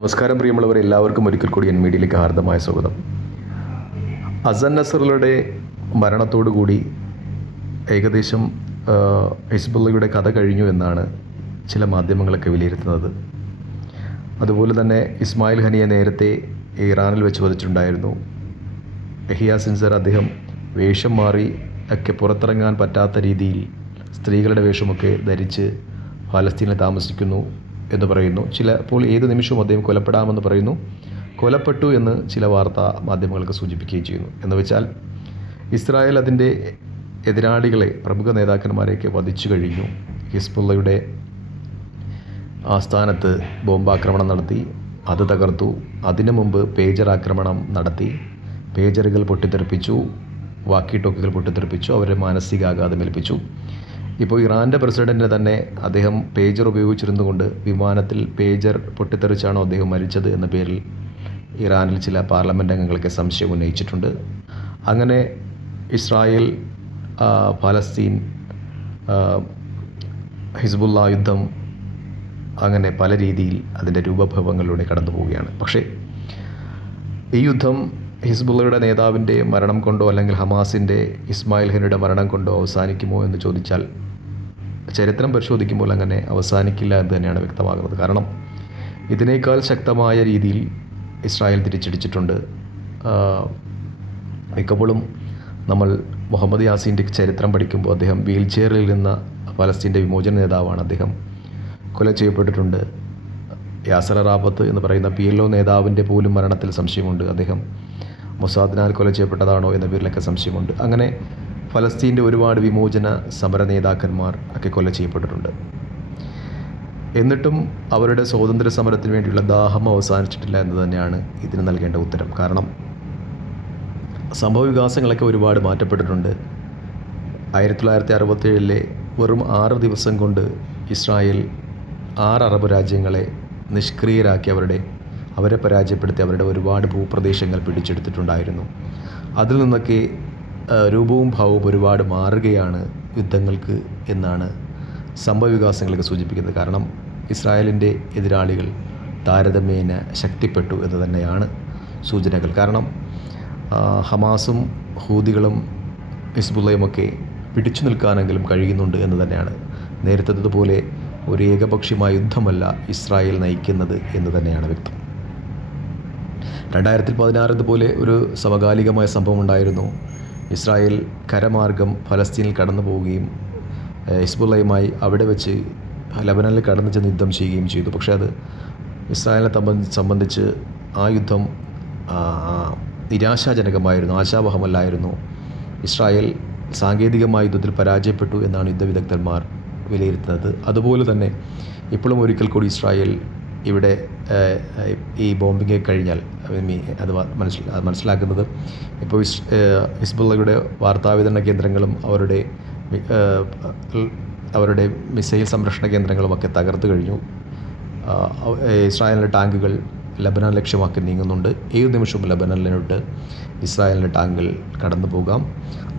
നമസ്കാരം പ്രിയമുള്ളവർ എല്ലാവർക്കും ഒരിക്കൽ കൂടി എൻ മീഡിയയിലേക്ക് ഹാർദമായ സ്വാഗതം. അസൻ നസറുകളുടെ മരണത്തോടുകൂടി ഏകദേശം ഹിസ്ബുള്ളയുടെ കഥ കഴിഞ്ഞു എന്നാണ് ചില മാധ്യമങ്ങളൊക്കെ വിലയിരുത്തുന്നത്. അതുപോലെ തന്നെ ഇസ്മായിൽ ഹനിയെ നേരത്തെ ഇറാനിൽ വെച്ച് വധിച്ചിട്ടുണ്ടായിരുന്നു. എഹിയ സിൻസർ അദ്ദേഹം വേഷം മാറി ഒക്കെ പുറത്തിറങ്ങാൻ പറ്റാത്ത രീതിയിൽ സ്ത്രീകളുടെ വേഷമൊക്കെ ധരിച്ച് ഫലസ്തീനിൽ താമസിക്കുന്നു. എന്ന് പറയുന്നു. ചിലപ്പോൾ ഏത് നിമിഷവും അദ്ദേഹം കൊലപ്പെടാമെന്ന് പറയുന്നു. കൊലപ്പെട്ടു എന്ന് ചില വാർത്താ മാധ്യമങ്ങൾക്ക് സൂചിപ്പിക്കുകയും ചെയ്യുന്നു. എന്ന് വെച്ചാൽ ഇസ്രായേൽ അതിന്റെ എതിരാളികളെ പ്രമുഖ നേതാക്കന്മാരെയൊക്കെ വധിച്ചു കഴിഞ്ഞു. ഹിസ്ബുള്ളയുടെ ആസ്ഥാനത്ത് ബോംബാക്രമണം നടത്തി. അത് തകർത്തു. അതിനു മുമ്പ് പേജർ ആക്രമണം നടത്തി. പേജറുകൾ പൊട്ടിത്തെറിപ്പിച്ചു. വാക്കി ടോക്കുകൾ പൊട്ടിത്തെറിപ്പിച്ചു. അവരെ മാനസികാഘാതം ഏൽപ്പിച്ചു. ഇപ്പോൾ ഇറാന്റെ പ്രസിഡന്റിനെ തന്നെ അദ്ദേഹം പേജർ ഉപയോഗിച്ചിരുന്നുകൊണ്ട് വിമാനത്തിൽ പേജർ പൊട്ടിത്തെറിച്ചാണോ അദ്ദേഹം മരിച്ചത് എന്ന പേരിൽ ഇറാനിൽ ചില പാർലമെന്റ് അംഗങ്ങളൊക്കെ സംശയം ഉന്നയിച്ചിട്ടുണ്ട്. അങ്ങനെ ഇസ്രായേൽ ഫലസ്തീൻ ഹിസ്ബുല്ല യുദ്ധം അങ്ങനെ പല രീതിയിൽ അതിന്റെ രൂപഭവങ്ങളിലൂടെ കടന്നു പോവുകയാണ് പക്ഷേ ഈ യുദ്ധം ഹിസ്ബുള്ളയുടെ നേതാവിന്റെ മരണം കൊണ്ടോ അല്ലെങ്കിൽ ഹമാസിന്റെ ഇസ്മായിൽ ഹനിയുടെ മരണം കൊണ്ടോ അവസാനിക്കുമോ എന്ന് ചോദിച്ചാൽ ചരിത്രം പരിശോധിക്കുമ്പോൾ അങ്ങനെ അവസാനിക്കില്ല എന്ന് തന്നെയാണ് വ്യക്തമാകുന്നത്. കാരണം ഇതിനേക്കാൾ ശക്തമായ രീതിയിൽ ഇസ്രായേൽ തിരിച്ചടിച്ചിട്ടുണ്ട്. മിക്കപ്പോഴും നമ്മൾ മുഹമ്മദ് യാസീന്റെ ചരിത്രം പഠിക്കുമ്പോൾ അദ്ദേഹം വീൽ ചെയറിൽ നിന്ന ഫലസ്തീന്റെ വിമോചന നേതാവാണ്. അദ്ദേഹം കൊല ചെയ്യപ്പെട്ടിട്ടുണ്ട്. യാസർ റാബത്ത് എന്ന് പറയുന്ന പി എൽ ഒ നേതാവിന്റെ പോലും മരണത്തിൽ സംശയമുണ്ട്. അദ്ദേഹം മൊസാദിനാൽ കൊല ചെയ്യപ്പെട്ടതാണോ എന്ന പേരിലൊക്കെ സംശയമുണ്ട്. അങ്ങനെ ഫലസ്തീന്റെ ഒരുപാട് വിമോചന സമര നേതാക്കന്മാർ ഒക്കെ കൊല ചെയ്യപ്പെട്ടിട്ടുണ്ട്. എന്നിട്ടും അവരുടെ സ്വാതന്ത്ര്യ സമരത്തിന് വേണ്ടിയുള്ള ദാഹം അവസാനിച്ചിട്ടില്ല എന്ന് തന്നെയാണ് ഇതിന് നൽകേണ്ട ഉത്തരം. കാരണം സംഭവ വികാസങ്ങളൊക്കെ ഒരുപാട് മാറ്റപ്പെട്ടിട്ടുണ്ട്. ആയിരത്തി തൊള്ളായിരത്തി അറുപത്തേഴിലെ വെറും ആറ് ദിവസം കൊണ്ട് ഇസ്രായേൽ ആറ് അറബ് രാജ്യങ്ങളെ നിഷ്ക്രിയരാക്കി അവരുടെ അവരെ പരാജയപ്പെടുത്തി അവരുടെ ഒരുപാട് ഭൂപ്രദേശങ്ങൾ പിടിച്ചെടുത്തിട്ടുണ്ടായിരുന്നു. അതിൽ നിന്നൊക്കെ രൂപവും ഭാവവും ഒരുപാട് മാറുകയാണ് യുദ്ധങ്ങൾക്ക് എന്നാണ് സംഭവ വികാസങ്ങളൊക്കെ സൂചിപ്പിക്കുന്നത്. കാരണം ഇസ്രായേലിന്റെ എതിരാളികൾ താരതമ്യേന ശക്തിപ്പെട്ടു എന്ന് തന്നെയാണ് സൂചനകൾ. കാരണം ഹമാസും ഹമാസും ഹൂതികളും ഹിസ്ബുള്ളയുമൊക്കെ പിടിച്ചു നിൽക്കാനെങ്കിലും കഴിയുന്നുണ്ട് എന്ന് തന്നെയാണ് നേരത്തതുപോലെ ഒരു ഏകപക്ഷീയമായ യുദ്ധമല്ല ഇസ്രായേൽ നയിക്കുന്നത് എന്ന് തന്നെയാണ് വ്യക്തം. രണ്ടായിരത്തി പതിനാറ് ഇതുപോലെ ഒരു സമകാലികമായ സംഭവം ഉണ്ടായിരുന്നു. ഇസ്രായേൽ കരമാർഗം ഫലസ്തീനിൽ കടന്നു പോവുകയും ഇസ്ബുള്ളയുമായി അവിടെ വെച്ച് ലബനനിൽ കടന്നു ചെന്ന് യുദ്ധം ചെയ്യുകയും ചെയ്തു. പക്ഷേ അത് ഇസ്രായേലിനെ സംബന്ധിച്ച് ആ യുദ്ധം നിരാശാജനകമായിരുന്നു ആശാവഹമല്ലായിരുന്നു. ഇസ്രായേൽ സാങ്കേതികമായ യുദ്ധത്തിൽ പരാജയപ്പെട്ടു എന്നാണ് യുദ്ധവിദഗ്ധന്മാർ വിലയിരുത്തുന്നത്. അതുപോലെ തന്നെ ഇപ്പോഴും ഒരിക്കൽ കൂടി ഇസ്രായേൽ ഇവിടെ ഈ ബോംബിങ് കഴിഞ്ഞാൽ അത് മനസ്സിൽ മനസ്സിലാക്കുന്നത് ഇപ്പോൾ വിസ് ഹിസ്ബുള്ളയുടെ വാർത്താവിതരണ കേന്ദ്രങ്ങളും അവരുടെ അവരുടെ മിസൈൽ സംരക്ഷണ കേന്ദ്രങ്ങളുമൊക്കെ തകർത്തു കഴിഞ്ഞു. ഇസ്രായേലിന്റെ ടാങ്കുകൾ ലബനാൻ ലക്ഷ്യമാക്കി നീങ്ങുന്നുണ്ട്. ഏത് നിമിഷവും ലബനാനിലോട്ട് ഇസ്രായേലിന്റെ ടാങ്കിൽ കടന്നു പോകാം.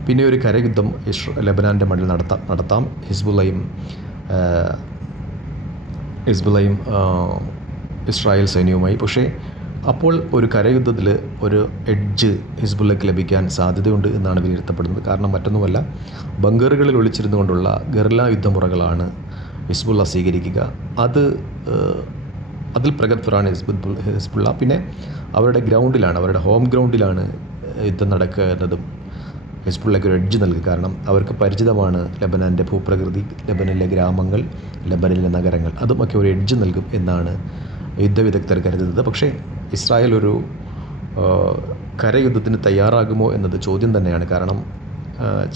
പിന്നെ ഒരു കരയുദ്ധം ഇഷ് ലബനാന്റെ മണ്ണിൽ നടത്താം നടത്താം. ഹിസ്ബുള്ളയും ഹിസ്ബുള്ളയും ഇസ്രായേൽ സൈന്യവുമായി. പക്ഷേ അപ്പോൾ ഒരു കരയുദ്ധത്തിൽ ഒരു എഡ്ജ് ഹിസ്ബുള്ളയ്ക്ക് ലഭിക്കാൻ സാധ്യതയുണ്ട് എന്നാണ് വിലയിരുത്തപ്പെടുന്നത്. കാരണം മറ്റൊന്നുമല്ല ബങ്കറുകളിൽ ഒളിച്ചിരുന്നു കൊണ്ടുള്ള ഗറില യുദ്ധമുറകളാണ് ഹിസ്ബുള്ള സ്വീകരിക്കുക. അത് അതിൽ പ്രഗത്ഭരാണ് ഹിസ്ബുദ് ഹിസ്ബുള്ള. പിന്നെ അവരുടെ ഗ്രൗണ്ടിലാണ് അവരുടെ ഹോം ഗ്രൗണ്ടിലാണ് യുദ്ധം നടക്കുക എന്നതും ഹിസ്ബുള്ളയ്ക്ക് ഒരു എഡ്ജ് നൽകും. കാരണം അവർക്ക് പരിചിതമാണ് ലബനാന്റെ ഭൂപ്രകൃതി ലബനിലെ ഗ്രാമങ്ങൾ ലബനിലെ നഗരങ്ങൾ. അതുമൊക്കെ ഒരു എഡ്ജ് നൽകും എന്നാണ് യുദ്ധവിദഗ്ധർ കരുതുന്നത്. പക്ഷേ ഇസ്രായേൽ ഒരു കരയുദ്ധത്തിന് തയ്യാറാകുമോ എന്നത് ചോദ്യം തന്നെയാണ്. കാരണം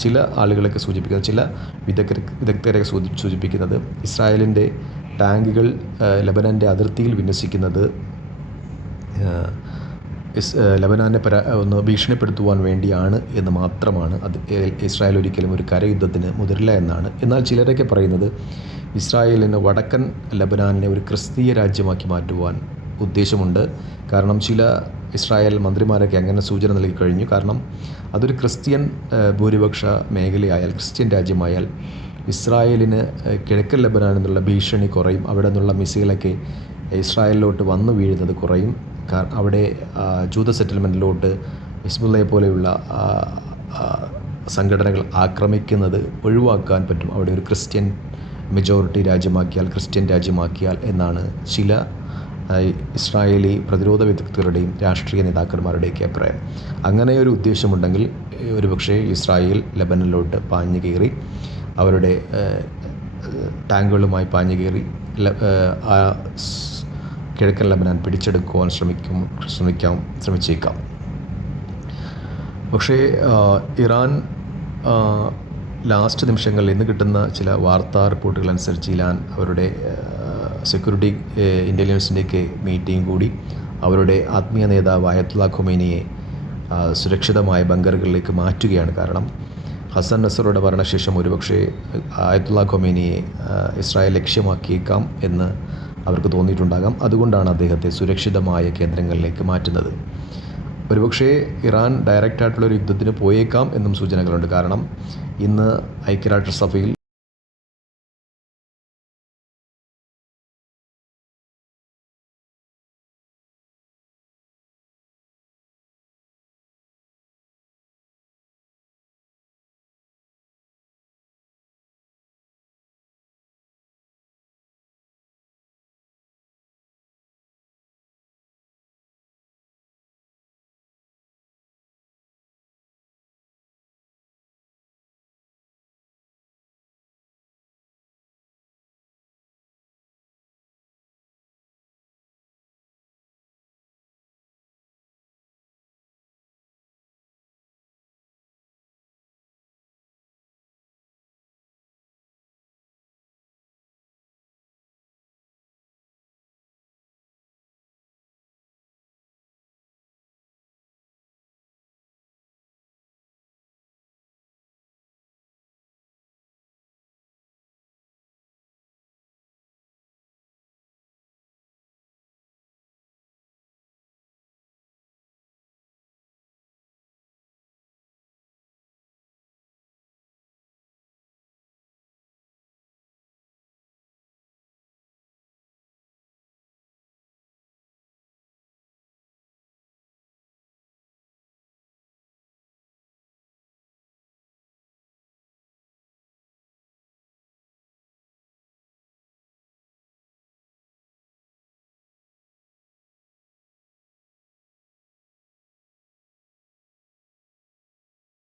ചില ആളുകളൊക്കെ സൂചിപ്പിക്കുന്നത് ചില വിദഗ്ധ വിദഗ്ധരെ സൂചി സൂചിപ്പിക്കുന്നത് ഇസ്രായേലിന്റെ ടാങ്കുകൾ ലബനാന്റെ അതിർത്തിയിൽ വിന്യസിക്കുന്നത് ഇസ് ലബനാനെ പരാ ഒന്ന് ഭീഷണിപ്പെടുത്തുവാൻ വേണ്ടിയാണ് എന്ന് മാത്രമാണ് അത് ഇസ്രായേൽ ഒരിക്കലും ഒരു കരയുദ്ധത്തിന് മുതിരില്ല എന്നാണ്. എന്നാൽ ചിലരൊക്കെ പറയുന്നത് ഇസ്രായേലിന് വടക്കൻ ലബനാനിനെ ഒരു ക്രിസ്തീയ രാജ്യമാക്കി മാറ്റുവാൻ ഉദ്ദേശമുണ്ട്. കാരണം ചില ഇസ്രായേൽ മന്ത്രിമാരൊക്കെ അങ്ങനെ സൂചന നൽകി കഴിഞ്ഞു. കാരണം അതൊരു ക്രിസ്ത്യൻ ഭൂരിപക്ഷ മേഖലയായാൽ ക്രിസ്ത്യൻ രാജ്യമായാൽ ഇസ്രായേലിന് കിഴക്കൻ ലബനാനിൽ എന്നുള്ള ഭീഷണി കുറയും. അവിടെ നിന്നുള്ള മിസൈലൊക്കെ ഇസ്രായേലിലോട്ട് വന്നു വീഴുന്നത് കുറയും. അവിടെ ജൂത സെറ്റിൽമെന്റിലോട്ട് ഹിസ്ബുള്ളയെ പോലെയുള്ള സംഘടനകൾ ആക്രമിക്കുന്നത് ഒഴിവാക്കാൻ പറ്റും. അവിടെ ഒരു ക്രിസ്ത്യൻ മെജോറിറ്റി രാജ്യമാക്കിയാൽ ക്രിസ്ത്യൻ രാജ്യമാക്കിയാൽ എന്നാണ് ചില ഇസ്രായേലി പ്രതിരോധ വിദഗ്ധരുടെയും രാഷ്ട്രീയ നേതാക്കന്മാരുടെയൊക്കെ അഭിപ്രായം. അങ്ങനെ ഒരു ഉദ്ദേശമുണ്ടെങ്കിൽ ഒരുപക്ഷേ ഇസ്രായേൽ ലബനനിലോട്ട് പാഞ്ഞു കയറി. അവരുടെ ടാങ്കുകളുമായി പാഞ്ഞു കയറി ആ കിഴക്കൻ ലബനാൻ പിടിച്ചെടുക്കുവാൻ ശ്രമിക്കും ശ്രമിക്കാം ശ്രമിച്ചേക്കാം. പക്ഷേ ഇറാൻ ലാസ്റ്റ് നിമിഷങ്ങളിൽ ഇന്ന് കിട്ടുന്ന ചില വാർത്താ റിപ്പോർട്ടുകൾ അനുസരിച്ച് ഇലാൻ അവരുടെ സെക്യൂരിറ്റി ഇന്റലിജൻസിന്റെയൊക്കെ മീറ്റിംഗ് കൂടി അവരുടെ ആത്മീയ നേതാവ് അയത്തുള്ള ഖുമേനിയെ സുരക്ഷിതമായ ബങ്കറുകളിലേക്ക് മാറ്റുകയാണ് കാരണം. ഹസൻ നസറുടെ ഭരണശേഷം ഒരുപക്ഷെ ആയത്തുള്ള ഖൊമേനിയെ ഇസ്രായേൽ ലക്ഷ്യമാക്കിയേക്കാം എന്ന് അവർക്ക് തോന്നിയിട്ടുണ്ടാകാം. അതുകൊണ്ടാണ് അദ്ദേഹത്തെ സുരക്ഷിതമായ കേന്ദ്രങ്ങളിലേക്ക് മാറ്റുന്നത്. ഒരുപക്ഷേ ഇറാൻ ഡയറക്റ്റായിട്ടുള്ള ഒരു യുദ്ധത്തിന് പോയേക്കാം എന്നും സൂചനകളുണ്ട്. കാരണം ഇന്ന് ഐക്യരാഷ്ട്രസഭയിൽ